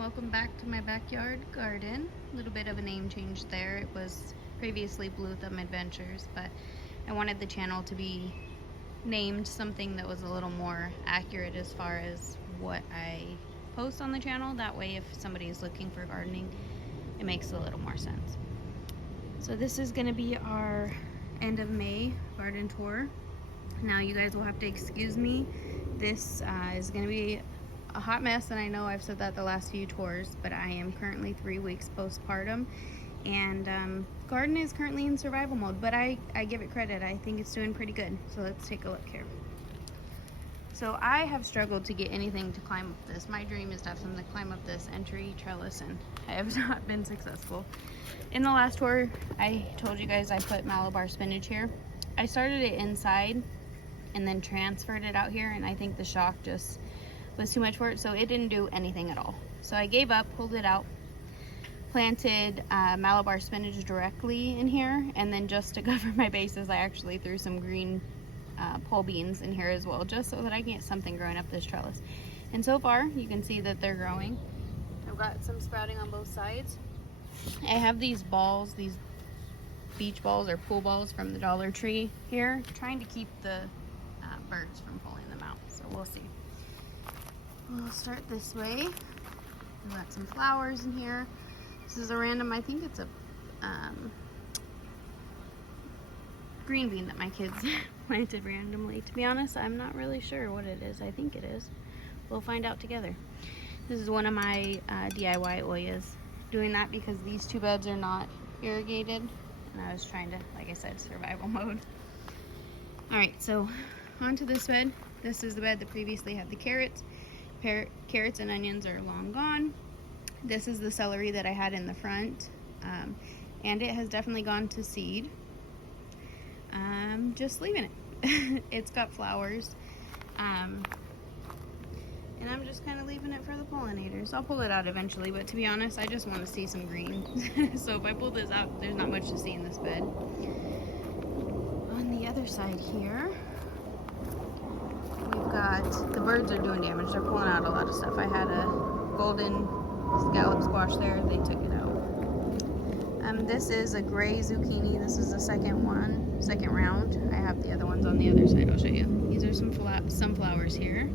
welcome back to my backyard garden. A little bit of a name change there. It was previously Blue Thumb Adventures, but I wanted the channel to be named something that was a little more accurate as far as what I post on the channel. That way if somebody is looking for gardening, it makes a little more sense. So this is going to be our end of May garden tour. Now you guys will have to excuse me. This is going to be a hot mess, and I know I've said that the last few tours, but I am currently 3 weeks postpartum, and garden is currently in survival mode, but I give it credit. I think it's doing pretty good. So let's take a look here. So I have struggled to get anything to climb up this. My dream is to have something to climb up this entry trellis, and I have not been successful. In the last tour, I told you guys I put Malabar spinach here. I started it inside and then transferred it out here, and I think the shock just was too much for it, so it didn't do anything at all. So I gave up, pulled it out, planted Malabar spinach directly in here, and then just to cover my bases, I actually threw some green pole beans in here as well, just so that I can get something growing up this trellis. And so far, you can see that they're growing. I've got some sprouting on both sides. I have these balls, these beach balls or pool balls from the Dollar Tree here, trying to keep the birds from pulling them out, so we'll see. We'll start this way. We've got some flowers in here. This is a random, I think it's a green bean that my kids planted randomly. To be honest, I'm not really sure what it is. I think it is. We'll find out together. This is one of my DIY oyas. Doing that because these two beds are not irrigated, and I was trying to, like I said, survival mode. Alright, so onto this bed. This is the bed that previously had the carrots. Carrots and onions are long gone. This is the celery that I had in the front, and it has definitely gone to seed. Just leaving it. It's got flowers, and I'm just kind of leaving it for the pollinators. I'll pull it out eventually, but to be honest, I just want to see some green. So if I pull this out, there's not much to see in this bed. On the other side here, we've got, the birds are doing damage. They're pulling out a lot of stuff. I had a golden scallop squash there. They took it out. This is a gray zucchini. This is the second round. I have the other ones on the other side. I'll show you. These are some sunflowers here.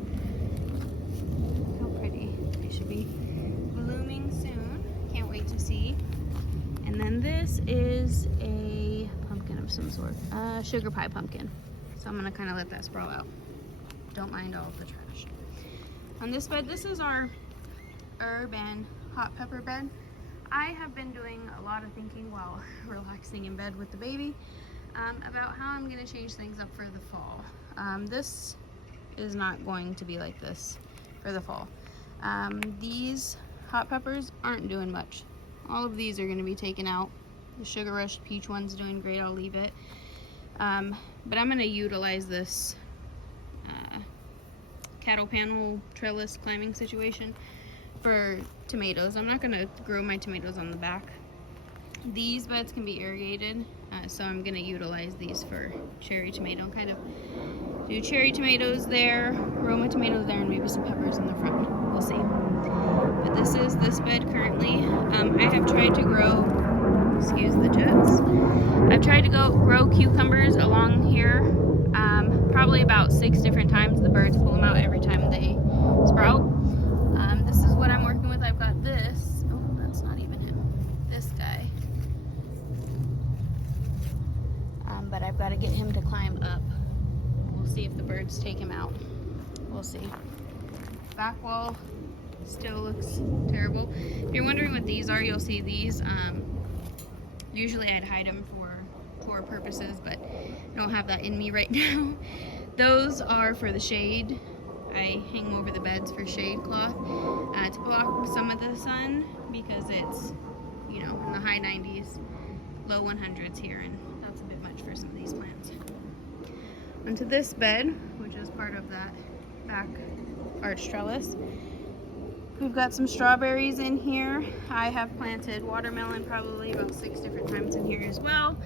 How pretty. They should be blooming soon. Can't wait to see. And then this is a pumpkin of some sort. Sugar pie pumpkin. So I'm going to kind of let that sprawl out. Don't mind all of the trash. On this bed, this is our herb and hot pepper bed. I have been doing a lot of thinking while relaxing in bed with the baby about how I'm going to change things up for the fall. This is not going to be like this for the fall. These hot peppers aren't doing much. All of these are going to be taken out. The Sugar Rush peach one's doing great. I'll leave it. But I'm going to utilize this cattle panel trellis climbing situation for tomatoes. I'm not going to grow my tomatoes on the back. These beds can be irrigated, so I'm going to utilize these for cherry tomato. Kind of do cherry tomatoes there, Roma tomatoes there, and maybe some peppers in the front. We'll see. But this is this bed currently. I have tried to grow, excuse the jets, I've tried to grow cucumbers along here probably about 6 different times. The birds pull them out every time they sprout. This is what I'm working with. I've got this. Oh, that's not even him. This guy. But I've got to get him to climb up. We'll see if the birds take him out. We'll see. Back wall still looks terrible. If you're wondering what these are, you'll see these. Usually I'd hide them for tour purposes, but I don't have that in me right now. Those are for the shade. I hang over the beds for shade cloth to block some of the sun, because it's, you know, in the high 90s, low 100s here, and that's a bit much for some of these plants. Onto this bed, which is part of that back arch trellis. We've got some strawberries in here. I have planted watermelon probably about 6 different times in here as well.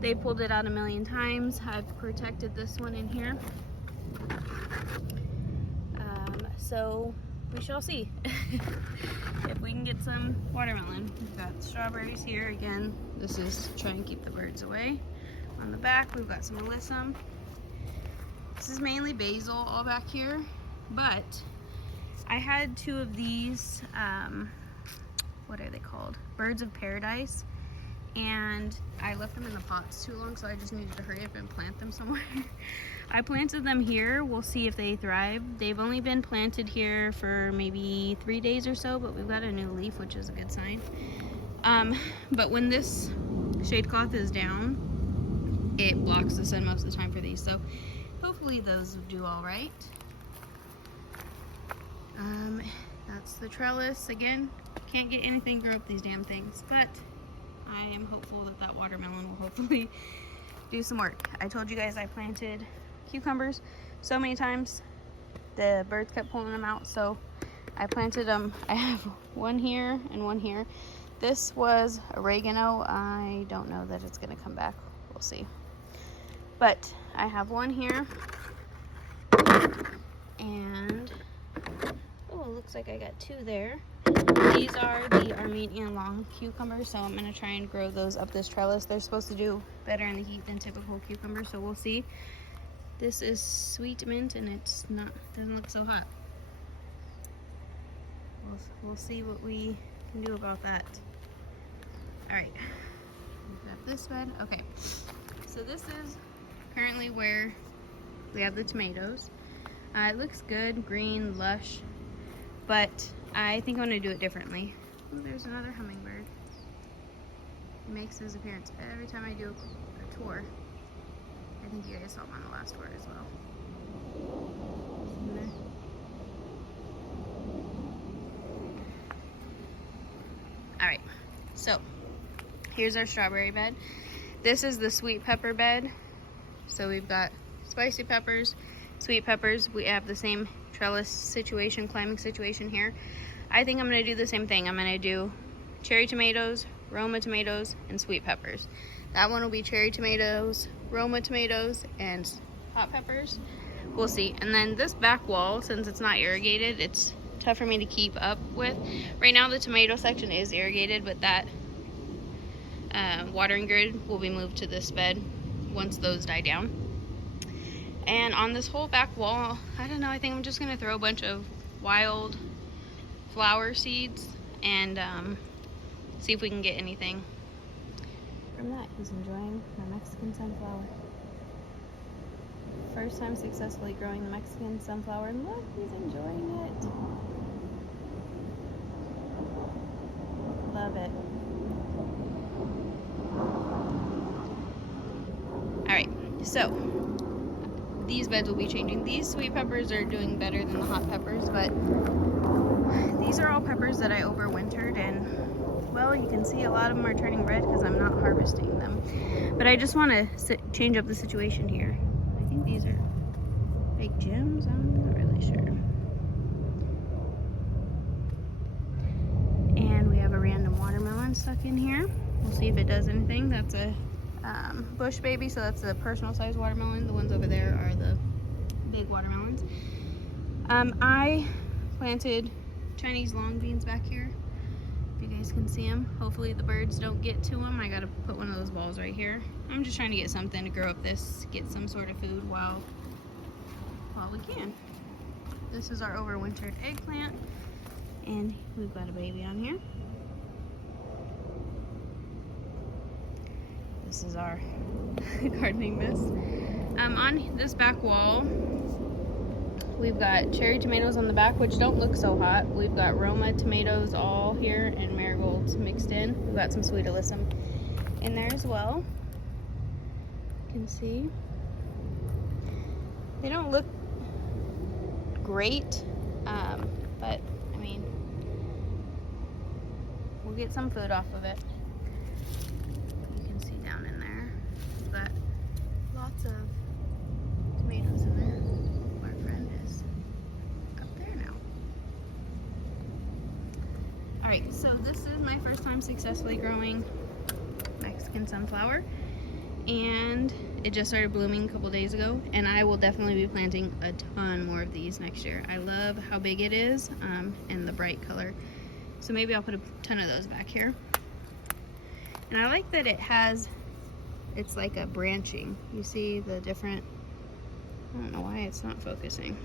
They pulled it out a million times. I've protected this one in here. So we shall see if we can get some watermelon. We've got strawberries here again. This is to try and keep the birds away. On the back, we've got some alyssum. This is mainly basil all back here, but I had 2 of these, what are they called? Birds of paradise. And I left them in the pots too long, so I just needed to hurry up and plant them somewhere. I planted them here. We'll see if they thrive. They've only been planted here for maybe 3 days or so, but we've got a new leaf, which is a good sign. But when this shade cloth is down, it blocks the sun most of the time for these, so hopefully those will do all right. That's the trellis. Again, can't get anything to grow up these damn things, but I am hopeful that that watermelon will hopefully do some work. I told you guys I planted cucumbers so many times, the birds kept pulling them out, so I planted them. I have one here and one here. This was oregano. I don't know that it's gonna come back. We'll see. But I have one here, and oh, it looks like I got 2 there. These are the Armenian long cucumbers, so I'm going to try and grow those up this trellis. They're supposed to do better in the heat than typical cucumbers, so we'll see. This is sweet mint, and it's not, doesn't look so hot. We'll see what we can do about that. All right, we've got this bed. Okay, so this is currently where we have the tomatoes. It looks good, green, lush, but I think I'm gonna do it differently. Ooh, there's another hummingbird. He makes his appearance every time I do a tour. I think you guys saw him on the last tour as well. Alright, so here's our strawberry bed. This is the sweet pepper bed. So we've got spicy peppers, sweet peppers. We have the same trellis situation, climbing situation here. I think I'm going to do the same thing. I'm going to do cherry tomatoes, Roma tomatoes, and sweet peppers. That one will be cherry tomatoes, Roma tomatoes, and hot peppers. We'll see. And then this back wall, since it's not irrigated, it's tough for me to keep up with. Right now the tomato section is irrigated, but that watering grid will be moved to this bed once those die down. And on this whole back wall, I don't know, I think I'm just gonna throw a bunch of wild flower seeds and see if we can get anything from that. He's enjoying our Mexican sunflower. First time successfully growing the Mexican sunflower, and look, he's enjoying it. Love it. Alright, so these beds will be changing. These sweet peppers are doing better than the hot peppers, but these are all peppers that I overwintered, and well, you can see a lot of them are turning red because I'm not harvesting them. But I just want to change up the situation here. I think these are fake gems. I'm not really sure. And we have a random watermelon stuck in here. We'll see if it does anything. That's a bush baby, so that's a personal size watermelon. The ones over there are the big watermelons. I planted Chinese long beans back here, if you guys can see them. Hopefully the birds don't get to them. I gotta put one of those balls right here. I'm just trying to get something to grow up this, get some sort of food while we can. This is our overwintered eggplant, and we've got a baby on here. This is our gardening mess. On this back wall, we've got cherry tomatoes on the back, which don't look so hot. We've got Roma tomatoes all here and marigolds mixed in. We've got some sweet alyssum in there as well. You can see. They don't look great, but I mean, we'll get some food off of it. Down in there, we've got lots of tomatoes in there. Our friend is up there now. Alright, so this is my first time successfully growing Mexican sunflower, and it just started blooming a couple days ago, and I will definitely be planting a ton more of these next year. I love how big it is, and the bright color. So maybe I'll put a ton of those back here. And I like that it's like a branching. You see the different, I don't know why it's not focusing.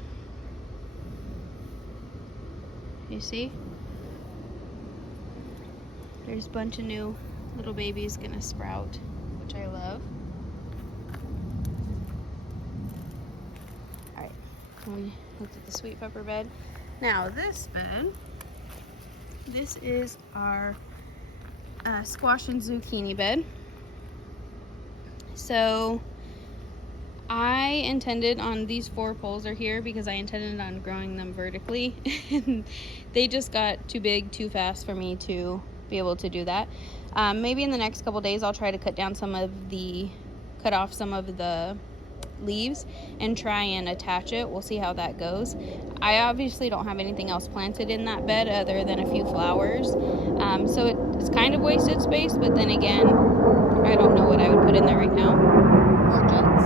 You see? There's a bunch of new little babies gonna sprout, which I love. Alright, we looked at the sweet pepper bed. Now this bed, this is our squash and zucchini bed. So I intended on these 4 poles are here because I intended on growing them vertically, and they just got too big too fast for me to be able to do that. Maybe in the next couple days I'll try to cut off some of the leaves and try and attach it. We'll see how that goes. I obviously don't have anything else planted in that bed other than a few flowers, so it's kind of wasted space, but then again, I don't know what I would put in there right now. Orchids.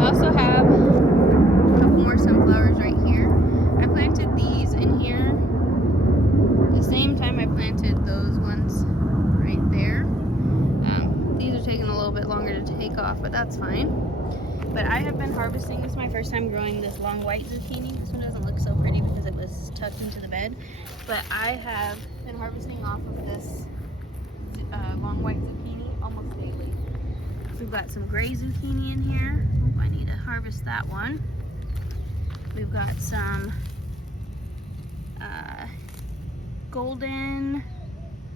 I also have a couple more sunflowers right here. I planted these in here the same time I planted those ones right there. These are taking a little bit longer to take off, but that's fine. But I have been harvesting. This is my first time growing this long white zucchini. This one doesn't look so pretty because it was tucked into the bed. But I have been harvesting off of this long white zucchini almost daily. We've got some gray zucchini in here. Oh, I need to harvest that one. We've got some golden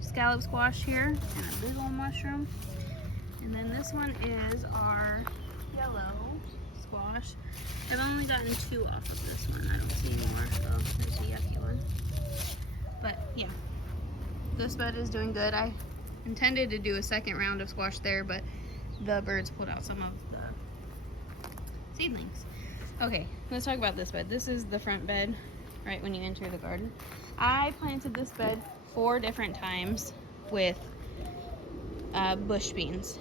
scallop squash here and a big old mushroom. And then this one is our yellow squash. I've only gotten 2 off of this one. I don't see any more. Oh, there's a yucky one. But yeah, this bed is doing good. I intended to do a second round of squash there, but the birds pulled out some of the seedlings. Okay, let's talk about this bed. This is the front bed right when you enter the garden. I planted this bed 4 different times with bush beans.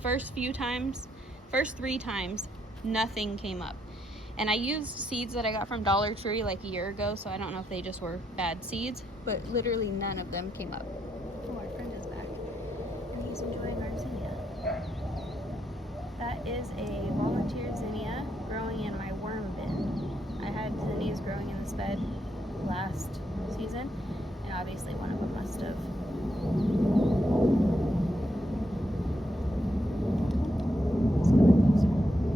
First 3 times, nothing came up. And I used seeds that I got from Dollar Tree like a year ago, so I don't know if they just were bad seeds, but literally none of them came up. Oh, our friend is back, and he's enjoying our zinnia. That is a volunteer zinnia growing in my worm bin. I had zinnias growing in this bed last season, and obviously one of them must have.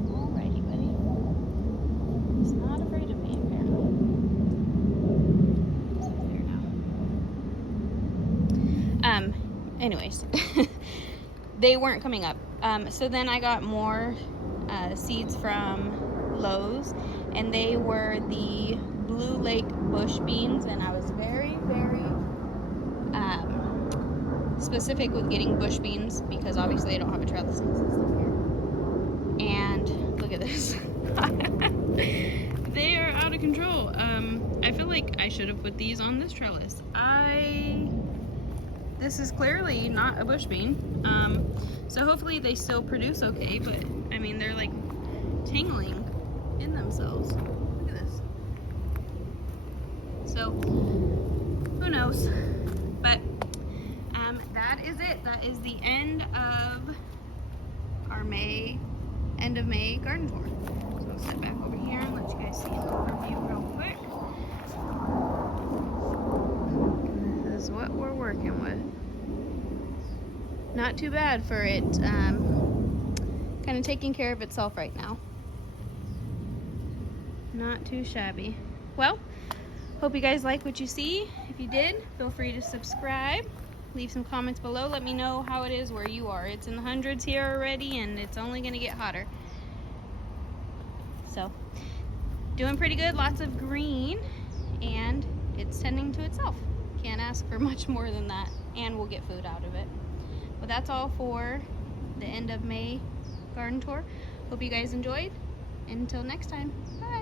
Alrighty, buddy. He's not afraid of me, apparently. He's up there now. Anyways, they weren't coming up. So then I got more seeds from Lowe's, and they were the Blue Lake bush beans, and I was very, very specific with getting bush beans because obviously I don't have a trellis system here. And look at this. They are out of control. I feel like I should have put these on this trellis. This is clearly not a bush bean. So hopefully they still produce okay, but I mean, they're like tingling in themselves. Look at this. So who knows? But that is it. That is the end of our end of May garden tour. So I'll sit back over here and let you guys see an overview real quick. This is what we're working with. Not too bad for it, kind of taking care of itself right now. Not too shabby. Well, hope you guys like what you see. If you did, feel free to subscribe. Leave some comments below. Let me know how it is where you are. It's in the hundreds here already, and it's only going to get hotter. So, doing pretty good. Lots of green, and it's tending to itself. Can't ask for much more than that, and we'll get food out of it. But that's all for the end of May garden tour. Hope you guys enjoyed. Until next time, bye.